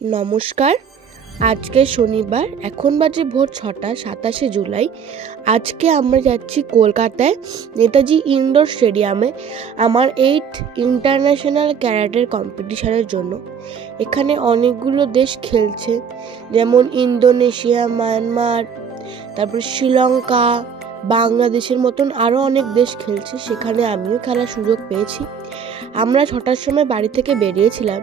নমস্কার। আজকে শনিবার, এখন বাজে ভোর ৬টা, ২৭শে জুলাই। আজকে আমরা যাচ্ছি কলকাতায় নেতাজি ইনডোর স্টেডিয়ামে আমার 8th ইন্টারন্যাশনাল ক্যারাটের কম্পিটিশনের জন্য। এখানে অনেকগুলো দেশ খেলছে, যেমন ইন্দোনেশিয়া, মায়ানমার, তারপর শ্রীলঙ্কা, বাংলাদেশের মতন আরও অনেক দেশ খেলছে। সেখানে আমিও খেলার সুযোগ পেয়েছি। আমরা ৬টার সময় বাড়ি থেকে বেরিয়েছিলাম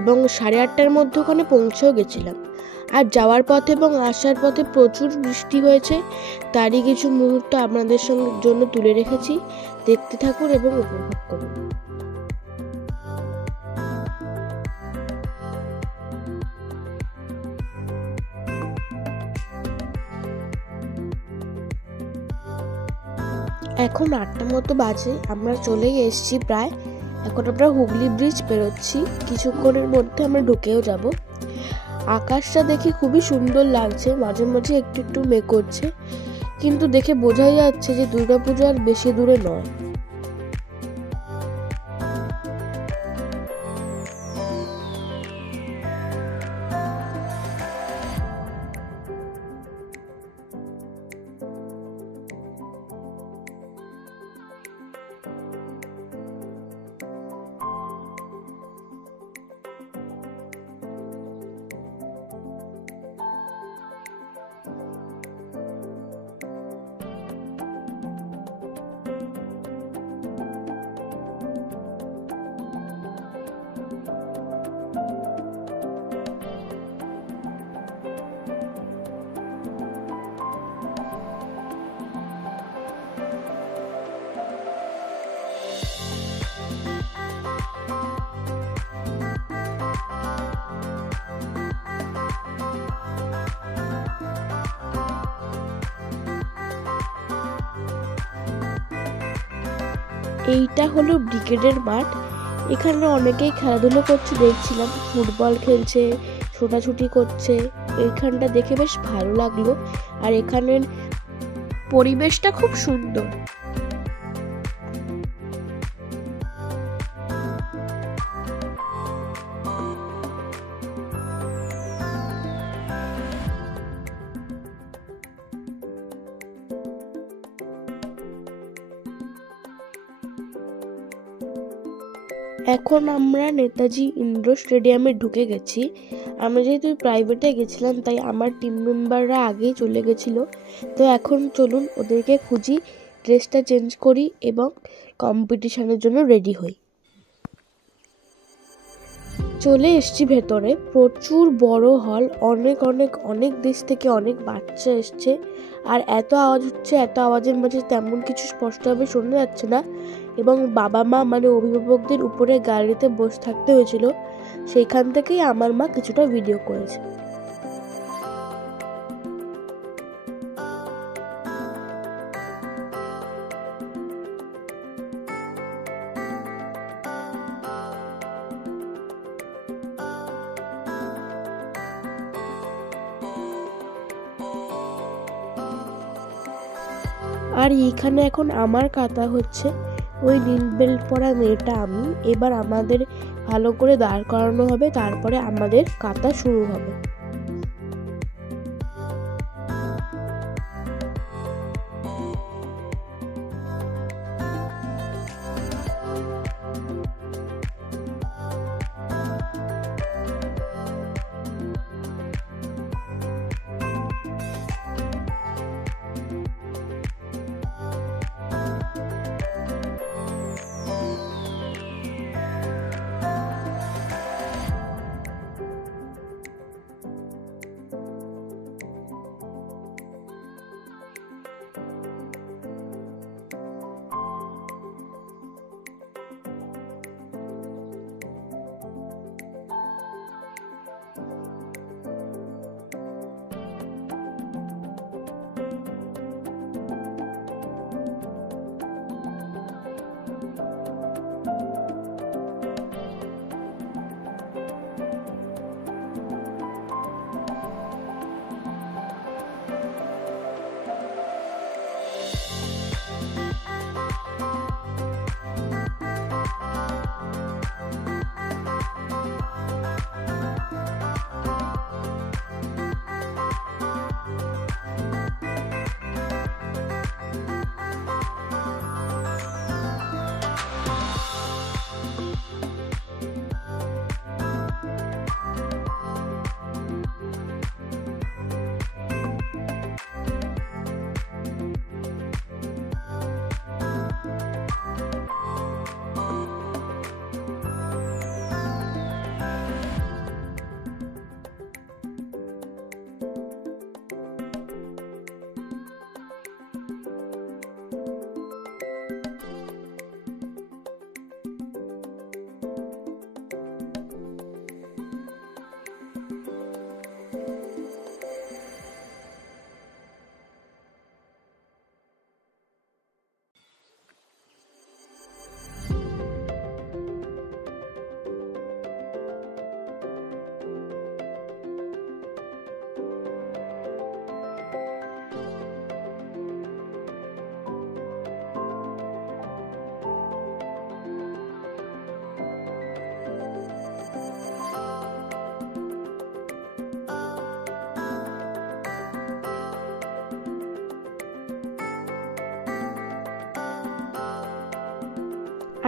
এবং 8:30টার মধ্যে ওখানে পৌঁছেও গেছিলাম। আর যাওয়ার পথে এবং আসার পথে প্রচুর বৃষ্টি হয়েছে। তারই কিছু মুহূর্ত আপনাদের জন্য তুলে রেখেছি। দেখতে থাকুন এবং উপভোগ করুন। এখন 8টা মতো বাজে, আমরা চলেই এসেছি প্রায়। এখন আমরা হুগলি ব্রিজ পেরোচ্ছি, কিছুক্ষণের মধ্যে আমরা ঢুকেও যাব। আকাশটা দেখে খুবই সুন্দর লাগছে, মাঝে মাঝে একটু একটু মেঘ করছে, কিন্তু দেখে বোঝাই যাচ্ছে যে দুর্গাপূজা আর বেশি দূরে নয়। এইটা হলো ব্রিগেডের মাঠ। এখানে অনেকেই খেলাধুলো করছে দেখছিলাম, ফুটবল খেলছে, ছোটাছুটি করছে। এইখানটা দেখে বেশ ভালো লাগলো, আর এখানের পরিবেশটা খুব সুন্দর। এখন আমরা নেতাজি ইনডোর স্টেডিয়ামে ঢুকে গেছি। আমরা যেহেতু প্রাইভেটে গেছিলাম, তাই আমার টিম মেম্বাররা আগেই চলে গেছিলো। তো এখন চলুন ওদেরকে খুঁজি, ড্রেসটা চেঞ্জ করি এবং কম্পিটিশনের জন্য রেডি হই। চলে এসছি ভেতরে। প্রচুর বড় হল, অনেক অনেক অনেক দেশ থেকে অনেক বাচ্চা এসছে। আর এত আওয়াজ হচ্ছে, এত আওয়াজের মাঝে তেমন কিছু স্পষ্টভাবে শোনা যাচ্ছে না। এবং বাবা মা মানে অভিভাবকদের উপরে গ্যালারিতে বসে থাকতে হয়েছিল, সেইখান থেকেই আমার মা কিছুটা ভিডিও করেছে। আর এইখানে এখন আমার কাতা হচ্ছে। ওই নীল বেল্ট পরা মেয়েটা আমি। এবার আমাদের ভালো করে দাঁড় করানো হবে, তারপরে আমাদের কাতা শুরু হবে।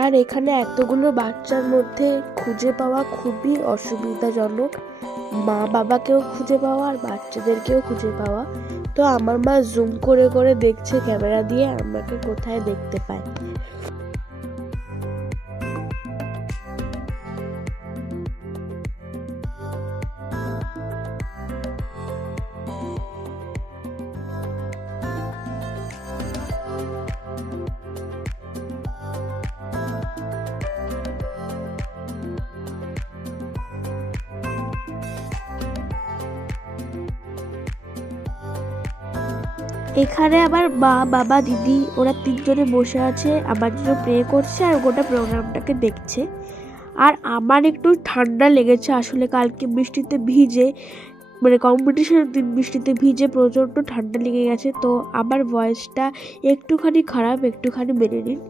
আর এখানে এতগুলো বাচ্চার মধ্যে খুঁজে পাওয়া খুবই অসুবিধাজনক, মা বাবাকেও খুঁজে পাওয়া আর বাচ্চাদেরকেও খুঁজে পাওয়া। তো আমার মা জুম করে করে দেখছে ক্যামেরা দিয়ে আমাকে কোথায় দেখতে পায়। এখানে আমার মা বাবা দিদি ওরা তিনজনে বসে আছে, আমার জন্য প্রে করছে আর গোটা প্রোগ্রামটাকে দেখছে। আর আমার একটু ঠান্ডা লেগেছে আসলে, কালকে বৃষ্টিতে ভিজে মানে কম্পিটিশনের দিন বৃষ্টিতে ভিজে প্রচণ্ড ঠান্ডা লেগে গেছে। তো আমার ভয়েসটা একটুখানি খারাপ, একটুখানি মেনে নিন।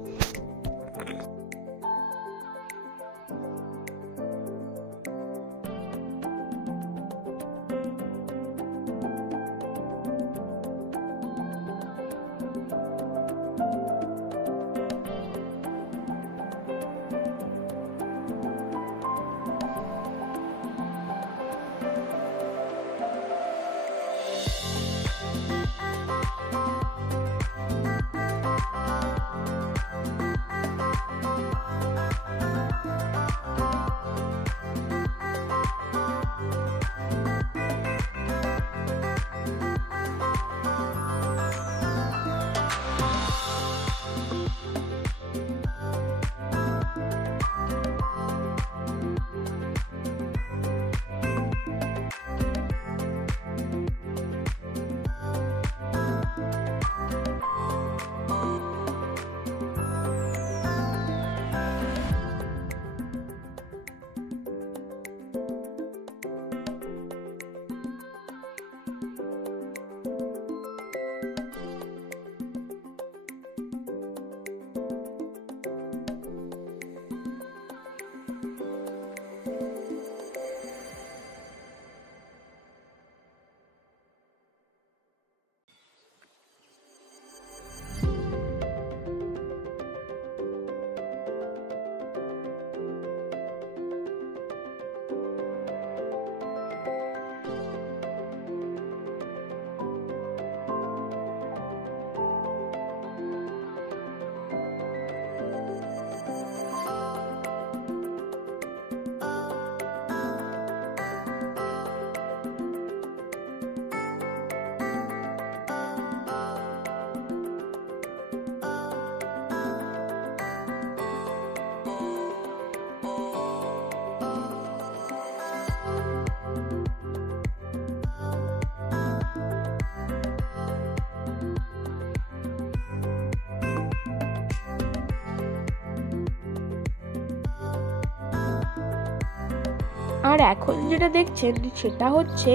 আর এখন যেটা দেখছেন সেটা হচ্ছে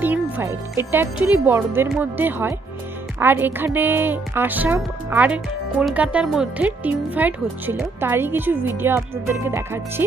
টিম ফাইট। এটা অ্যাকচুয়ালি বড়দের মধ্যে হয়, আর এখানে আসাম আর কলকাতার মধ্যে টিম ফাইট হচ্ছিল, তারই কিছু ভিডিও আপনাদেরকে দেখাচ্ছি।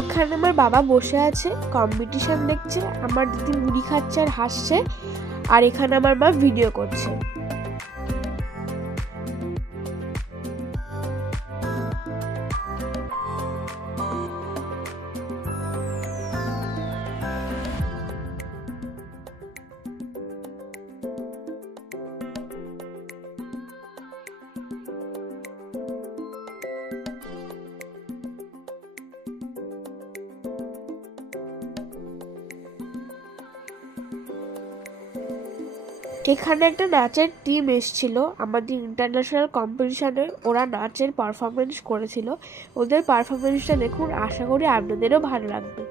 এখানে আমার বাবা বসে আছে, কম্পিটিশন দেখছে, আমার দিদি মুড়ি খাচ্ছে আর হাসছে, আর এখানে আমার মা ভিডিও করছে। এখানে একটা নাচের টিম এসেছিল আমাদের ইন্টারন্যাশনাল কম্পিটিশনে। ওরা নাচের পারফরমেন্স করেছিল। ওদের পারফরমেন্সটা দেখুন, আশা করি আপনাদেরও ভালো লাগবে।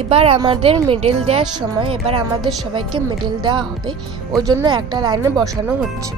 এবার আমাদের মেডেল দেওয়ার সময়, এবার আমাদের সবাইকে মেডেল দেওয়া হবে। ওই জন্য একটা লাইনে বসানো হচ্ছে।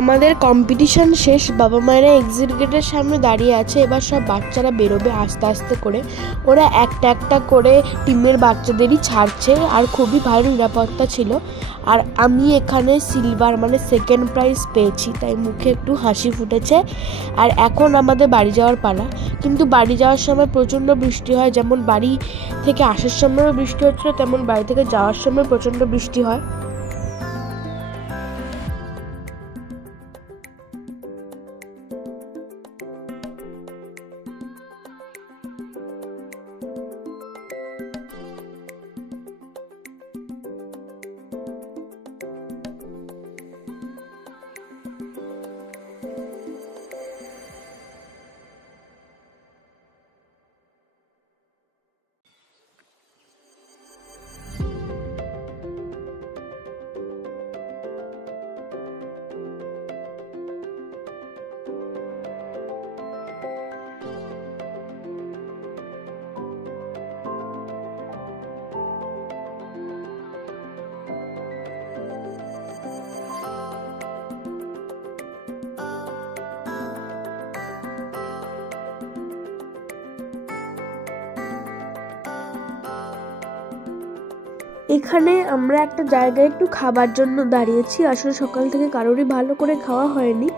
আমাদের কম্পিটিশন শেষ, বাবা মায়েরা এক্সিট গেটের সামনে দাঁড়িয়ে আছে। এবার সব বাচ্চারা বেরোবে আস্তে আস্তে করে। ওরা একটা একটা করে টিমের বাচ্চাদেরই ছাড়ছে, আর খুবই ভালো নিরাপত্তা ছিল। আর আমি এখানে সিলভার মানে সেকেন্ড প্রাইজ পেয়েছি, তাই মুখে একটু হাসি ফুটেছে। আর এখন আমাদের বাড়ি যাওয়ার পালা। কিন্তু বাড়ি যাওয়ার সময় প্রচণ্ড বৃষ্টি হয়, যেমন বাড়ি থেকে আসার সময়ও বৃষ্টি হচ্ছিল, তেমন বাড়ি থেকে যাওয়ার সময় প্রচণ্ড বৃষ্টি হয়। এখানে আমরা একটা জায়গায় একটু খাবার জন্য দাঁড়িয়েছি। আসলে সকাল থেকে কারোরই ভালো করে খাওয়া হয়নি,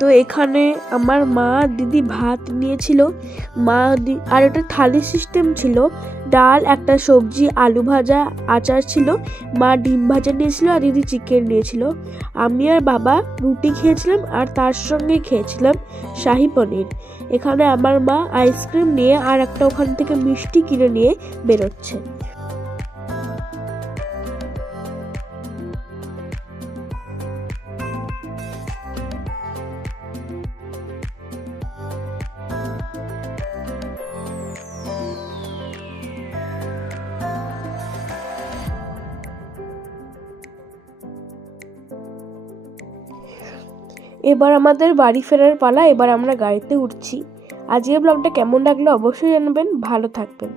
তো এখানে আমার মা দিদি ভাত নিয়েছিল, আর একটা থালি সিস্টেম ছিল, ডাল, একটা সবজি, আলু ভাজা, আচার ছিল। মা ডিম ভাজা নিয়েছিল আর দিদি চিকেন নিয়েছিল। আমি আর বাবা রুটি খেয়েছিলাম, আর তার সঙ্গে খেয়েছিলাম শাহি পনির। এখানে আমার মা আইসক্রিম নিয়ে আর একটা ওখান থেকে মিষ্টি কিনে নিয়ে বেরোচ্ছে। এবার আমাদের বাড়ি ফেরার পালা। এবার আমরা গাড়িতে উঠছি। আজকের ব্লগটা কেমন লাগলো অবশ্যই জানাবেন। ভালো থাকবেন।